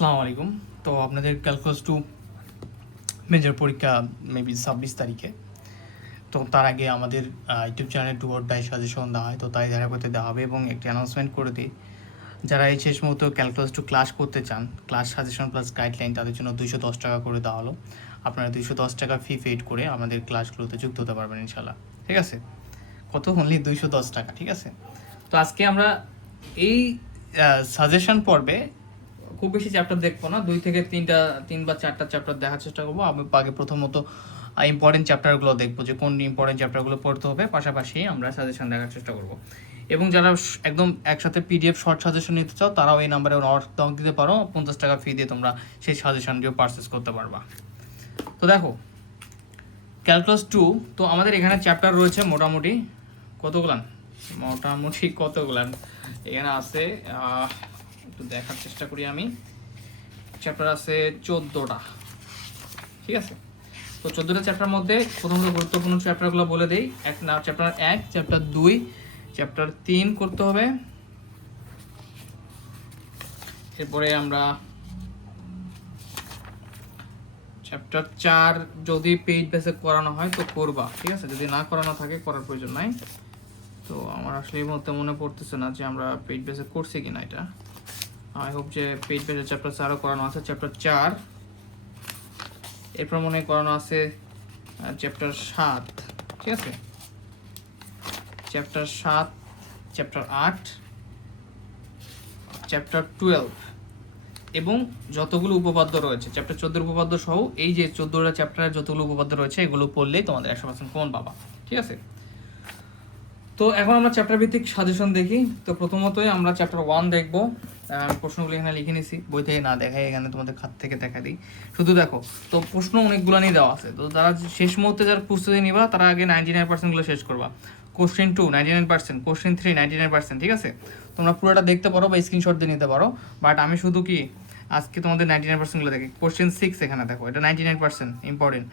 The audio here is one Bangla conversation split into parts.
আসসালামু আলাইকুম। তো আপনাদের ক্যালকুলাস টু মেজর পরীক্ষা মেবি ছাব্বিশ তারিখে। তো তার আগে আমাদের ইউটিউব চ্যানেলে টু অর ডাই সাজেশন দেওয়া হয়, তো তাই দেখা করতে দেওয়া হবে এবং একটি অ্যানাউন্সমেন্ট করে দিই। যারা এই শেষ মতো ক্যালকুলাস টু ক্লাস করতে চান ক্লাস সাজেশন প্লাস গাইডলাইন তাদের জন্য দুইশো দশ টাকা করে দেওয়া হলো। আপনারা দুইশো দশ টাকা ফি পেড করে আমাদের ক্লাসগুলোতে যুক্ত হতে পারবেন ইনশাল্লাহ ঠিক আছে? কত অনলি দুইশো দশ টাকা, ঠিক আছে? তো আজকে আমরা এই সাজেশন পর্বে খুব বেশি চ্যাপ্টার দেখব না। দুই থেকে তিনটা, তিন বা চারটা চ্যাপ্টার দেখার চেষ্টা করব। আমি আগে প্রথমত ইম্পর্টেন্ট চ্যাপ্টারগুলো দেখব যে কোন ইম্পর্টেন্ট চ্যাপ্টারগুলো পড়তে হবে। পাশাপাশি আমরা সাজেশন দেখার চেষ্টা করব। এবং যারা একদম একসাথে পিডিএফ শর্ট সাজেশন নিতে চাও, তারাও এই নাম্বারে নক দিতে পারো। পঞ্চাশ টাকা ফি দিয়ে তোমরা সেই সাজেশনটিও পারচেস করতে পারবা। তো দেখো ক্যালকুলাস টু তো আমাদের এখানে চ্যাপ্টার রয়েছে মোটামুটি কতগুলান? মোটামুটি কতগুলান? এখানে আছে একটু দেখার চেষ্টা করি আমি। চ্যাপ্টার আছে চোদ্দোটা। ঠিক আছে? তো চোদ্দোটা চ্যাপ্টার মধ্যে প্রথমত গুরুত্বপূর্ণ চ্যাপ্টারগুলো বলে দেই। এক না চ্যাপ্টার এক চ্যাপ্টার দুই চ্যাপ্টার তিন করতে হবে। এরপরে আমরা চ্যাপ্টার চার যদি পেইড বেসে করানো হয় তো করবা, ঠিক আছে? যদি না করানো থাকে, করার প্রয়োজন নাই। তো আমার আসলে এই মুহূর্তে মনে পড়তেছে না যে আমরা পেইড বেসে করছি কিনা এটা। আই হোপ যে পেইড বেসে চ্যাপ্টার চারও করানো আছে চ্যাপ্টার চার। এরপর মনে করানো আছে চ্যাপ্টার সাত। ঠিক আছে? চ্যাপ্টার সাত চ্যাপ্টার আট চ্যাপ্টার টুয়েলভ এবং যতগুলো উপপাদ্য রয়েছে চ্যাপ্টার চোদ্দোর উপপাদ্য সহ এই যে চোদ্দোটা চ্যাপ্টারের যতগুলো উপপাদ্য রয়েছে, এগুলো পড়লেই তোমাদের একশো পার্সেন্ট কমন পাবা। ঠিক আছে? তো এখন আমরা চ্যাপ্টার ভিত্তিক সাজেশন দেখি। তো প্রথমতই আমরা চ্যাপ্টার ওয়ান দেখব। আহ, প্রশ্নগুলো এখানে লিখে নিছি। বই থেকে না দেখাই এখানে তোমাদের খাত থেকে দেখা দিই। শুধু দেখো তো প্রশ্ন অনেকগুলো নিয়ে দেওয়া আছে। তো যারা শেষ মুহূর্তে যারা প্রস্তুতি নিবা তারা আগে নাইনটি নাইন পার্সেন্টগুলো শেষ করবা। Question two ninety nine percent question three ninety nine percent ঠিক আছে? তোমরা পুরোটা দেখতে পারো বা স্ক্রিনশট দিয়ে নিতে পারো। বাট আমি শুধু কি আজকে তোমাদের নাইনটি নাইন পার্সেন্টগুলো দেখি কোশ্চেন সিক্স এখানে দেখো এটা ninety nine percent important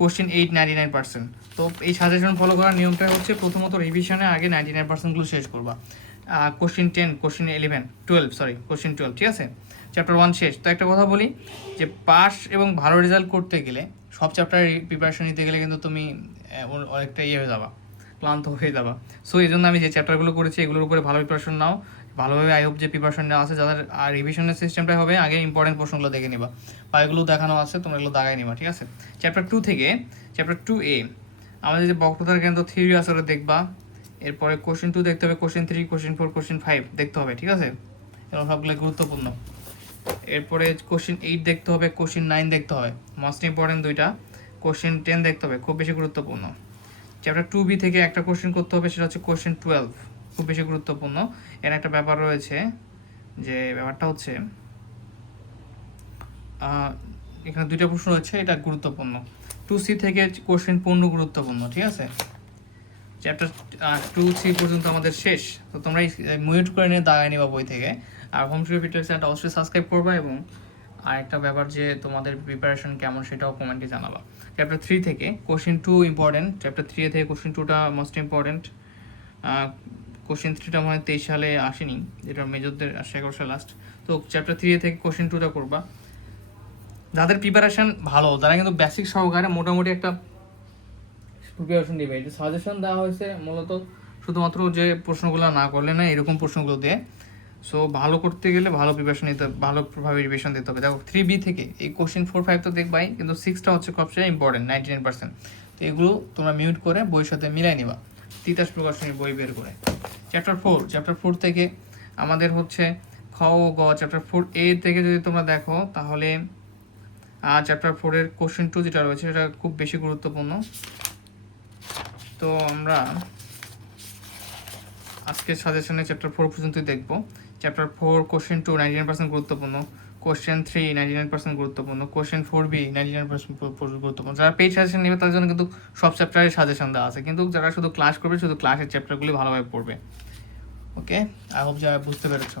question eight ninety nine percent তো এই সাজেশন ফলো করার নিয়মটা হচ্ছে প্রথমত রিভিশনে আগে নাইনটি নাইন পার্সেন্টগুলো শেষ করবা। Question ten question eleven twelve sorry question twelve ঠিক আছে? চ্যাপ্টার ওয়ান শেষ। তো একটা কথা বলি, যে পাস এবং ভালো রেজাল্ট করতে গেলে, সব চ্যাপ্টারের প্রিপারেশন নিতে গেলে কিন্তু তুমি অনেকটা ইয়ে হয়ে যাবা, ক্লান্ত হয়ে যাবা। সো এই জন্য আমি যে চ্যাপ্টারগুলো করেছি, এগুলোর উপরে ভালো প্রিপারেশন নাও। ভালোভাবে আই হোপ যে প্রিপারেশন নেওয়া আছে, যাদের আর রিভিশনের সিস্টেমটা হবে, আগে ইম্পর্টেন্ট প্রশ্নগুলো দেখে নিবা। বা এগুলো দেখানো আছে, তোমরা এগুলো দাগাই নিবা, ঠিক আছে? চ্যাপ্টার টু থেকে চ্যাপ্টার টু এ আমাদের যে বক্তৃতার কেন্দ্র থিওরি আছে, ওটা দেখবা। এরপরে কোশ্চেন টু দেখতে হবে question three question four question five দেখতে হবে, ঠিক আছে? এগুলো সবগুলো গুরুত্বপূর্ণ। এরপরে কোশ্চেন এইট দেখতে হবে কোশ্চেন নাইন দেখতে হবে। মোস্ট ইম্পর্টেন্ট দুইটা। কোশ্চেন টেন দেখতে হবে, খুব বেশি গুরুত্বপূর্ণ। চ্যাপ্টার টু বি থেকে একটা কোশ্চেন করতে হবে, সেটা হচ্ছে কোশ্চেন টুয়েলভ খুব বেশি গুরুত্বপূর্ণ। এর একটা ব্যাপার রয়েছে যে, ব্যাপারটা হচ্ছে এখানে দুইটা প্রশ্ন রয়েছে, এটা গুরুত্বপূর্ণ। টু সি থেকে কোশ্চেন পূর্ণ গুরুত্বপূর্ণ, ঠিক আছে? চ্যাপ্টার টু থ্রি পর্যন্ত আমাদের শেষ। তো তোমরা মিউট করে নিয়ে দাগায় নিবা বই থেকে। আর হোম স্টুডিও ফিটার চ্যানেলটা অবশ্যই সাবস্ক্রাইব করবা এবং আর একটা ব্যাপার যে তোমাদের প্রিপারেশন কেমন সেটাও কমেন্টে জানাবা। চ্যাপ্টার থ্রি থেকে question two important chapter three থেকে কোশ্চেন টুটা মোস্ট ইম্পর্টেন্ট কোশ্চেন থ্রিটা মনে হয় তেইশ সালে আসেনি। যেটা মেজরদের আসে এগারো সাল লাস্ট তো চ্যাপ্টার থ্রি থেকে কোশ্চেন টুটা করবা। যাদের প্রিপারেশন ভালো তারা কিন্তু বেসিক সহকারে মোটামুটি একটা প্রিপারেশন দিবে যে সাজেশন দেওয়া হয়েছে মূলত শুধুমাত্র যে প্রশ্নগুলো না করলে না, এরকম প্রশ্নগুলো দিয়ে। সো ভালো করতে গেলে ভালো প্রিপারেশন নিতে ভালোভাবে রিভিশন দিতে হবে। দেখো থ্রি বি থেকে এই কোশ্চেন ফোর ফাইভ তো দেখবাই, কিন্তু সিক্সটা হচ্ছে সবচেয়ে ইম্পর্টেন্ট নাইনটি নাইন পার্সেন্ট তো এগুলো তোমরা মিউট করে বইয়ের সাথে মিলাই নিবা, তিতাস প্রকাশনীর বই বের করে। চ্যাপ্টার ফোর চ্যাপ্টার ফোর থেকে আমাদের হচ্ছে খ গ চ্যাপ্টার ফোর এ থেকে যদি তোমরা দেখো, তাহলে চ্যাপ্টার ফোরের কোশ্চেন টু যেটা রয়েছে, সেটা খুব বেশি গুরুত্বপূর্ণ। তো আমরা আজকের সাজেশনে চ্যাপ্টার ফোর পর্যন্তই দেখব। Chapter four question two ninety nine percent গুরুত্বপূর্ণ। Question three ninety nine percent গুরুত্বপূর্ণ। Question four B ninety nine percent গুরুত্বপূর্ণ। যারা পেইড সাজেশন নেবে, তাদের জন্য কিন্তু সব চ্যাপ্টারের সাজেশন দেওয়া আছে। কিন্তু যারা শুধু ক্লাস করবে, শুধু ক্লাসের চ্যাপ্টারগুলি ভালোভাবে পড়বে। ওকে আই হোপ যারা বুঝতে পেরেছ।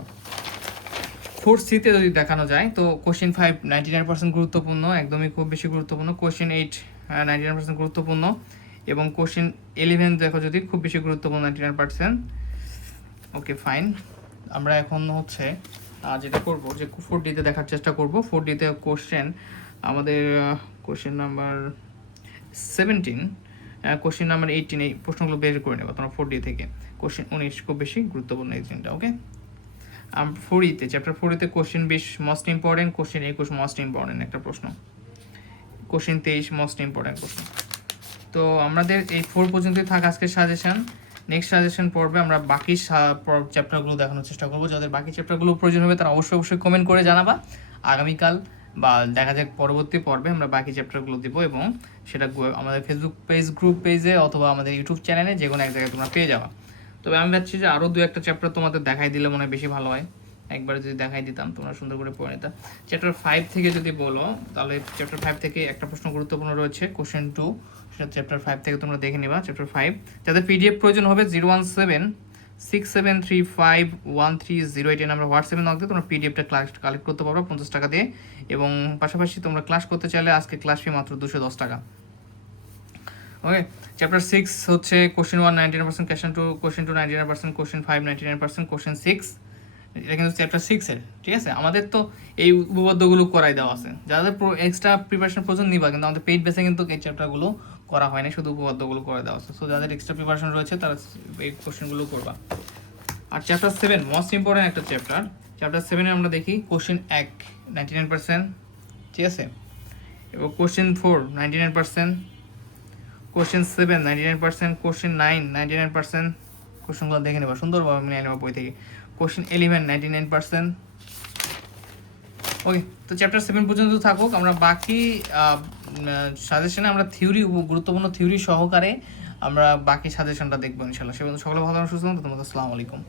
ফোর্থ সিতে যদি দেখানো যায়, তো question five ninety nine percent গুরুত্বপূর্ণ। একদমই খুব বেশি গুরুত্বপূর্ণ। Question eight ninety nine percent গুরুত্বপূর্ণ। এবং কোশ্চেন ইলেভেন দেখো যদি খুব বেশি গুরুত্বপূর্ণ ninety nine percent okay fine আমরা এখন হচ্ছে যেটা করব, যে ফোর ডিতে দেখার চেষ্টা করব। ফোর ডিতে কোশ্চেন আমাদের question number seventeen question number eighteen এই প্রশ্নগুলো বের করে নেব তোমরা ফোর ডি থেকে। কোশ্চেন উনিশ, খুব বেশি গুরুত্বপূর্ণ এই দিনটা ওকে ফোর ইতে চ্যাপ্টার ফোর ইতে কোশ্চেন বিশ মোস্ট ইম্পর্টেন্ট কোশ্চেন একুশ মোস্ট ইম্পর্টেন্ট একটা প্রশ্ন। কোশ্চেন তেইশ মোস্ট ইম্পর্টেন্ট প্রশ্ন। তো আমাদের এই ফোর পর্যন্তই থাক আজকের সাজেশন নেক্সট সাজেশন পর্বে আমরা বাকি চ্যাপ্টারগুলো দেখানোর চেষ্টা করব। যাদের বাকি চ্যাপ্টারগুলো প্রয়োজন হবে, তারা অবশ্যই অবশ্যই কমেন্ট করে জানাবা। আগামীকাল বা দেখা যাক পরবর্তী পর্বে আমরা বাকি চ্যাপ্টারগুলো দিব এবং সেটা আমাদের ফেসবুক পেজ গ্রুপ পেজে অথবা আমাদের ইউটিউব চ্যানেলে যে কোনো এক জায়গায় তোমরা পেয়ে যাবা। তবে আমি ভাবছি যে আরও দু একটা চ্যাপ্টার তোমাদের দেখাই দিলে মনে হয় বেশি ভালো হয়। একবার যদি দেখাই দিতাম, তোমরা সুন্দর করে পড়ে নিতাম চ্যাপ্টার ফাইভ থেকে যদি বলো, তাহলে চ্যাপ্টার ফাইভ থেকে একটা প্রশ্ন গুরুত্বপূর্ণ রয়েছে কোশ্চেন টু চ্যাপ্টার ফাইভ থেকে তোমরা দেখে নিবা চ্যাপ্টার ফাইভ যাদের পিডিএফ প্রয়োজন হবে zero one seven six seven three five one three zero eight number হোয়াটসঅ্যাপে নক দিয়ে তোমরা পিডিএফটা ক্লাস কালেক্ট করতে পারো পঞ্চাশ টাকা দিয়ে। এবং পাশাপাশি তোমরা ক্লাস করতে চাইলে আজকে ক্লাস ফি মাত্র দুশো দশ টাকা। ওকে চ্যাপ্টার সিক্স হচ্ছে question one ninety nine percent question two question two ninety nine percent question five ninety nine percent question six এটা কিন্তু চ্যাপ্টার সিক্সের ঠিক আছে? আমাদের তো এই উপপাদ্যগুলো করাই দেওয়া আছে। যাদের এক্সট্রা প্রিপারেশন প্রয়োজন নিবা, কিন্তু আমাদের পেইড বেসে কিন্তু এই চ্যাপ্টারগুলো করা হয়নি শুধু উপপাদ্যগুলো করে দেওয়া আছে। সো যাদের এক্সট্রা প্রিপারেশন রয়েছে, তারা এই কোশ্চেনগুলো করবা। আর চ্যাপ্টার সেভেন মোস্ট ইম্পর্টেন্ট একটা চ্যাপ্টার চ্যাপ্টার সেভেনে আমরা দেখি কোশ্চেন এক নাইনটি নাইন পার্সেন্ট ঠিক আছে? এবং question four ninety nine percent question seven ninety nine percent question nine ninety nine percent কোশ্চেনগুলো দেখে নেবা, সুন্দরভাবে মিলিয়ে নেবা বই থেকে। Question eleven ninety nine percent okay তো চ্যাপ্টার সেভেন পর্যন্ত থাকুক। আমরা বাকি সাজেশনে আমরা থিওরি গুরুত্বপূর্ণ থিওরি সহকারে আমরা বাকি সাজেশনটা দেখব ইনশাল্লাহ সে সকলে ভালো সুস্থ তোমাদের আসসালামু আলাইকুম।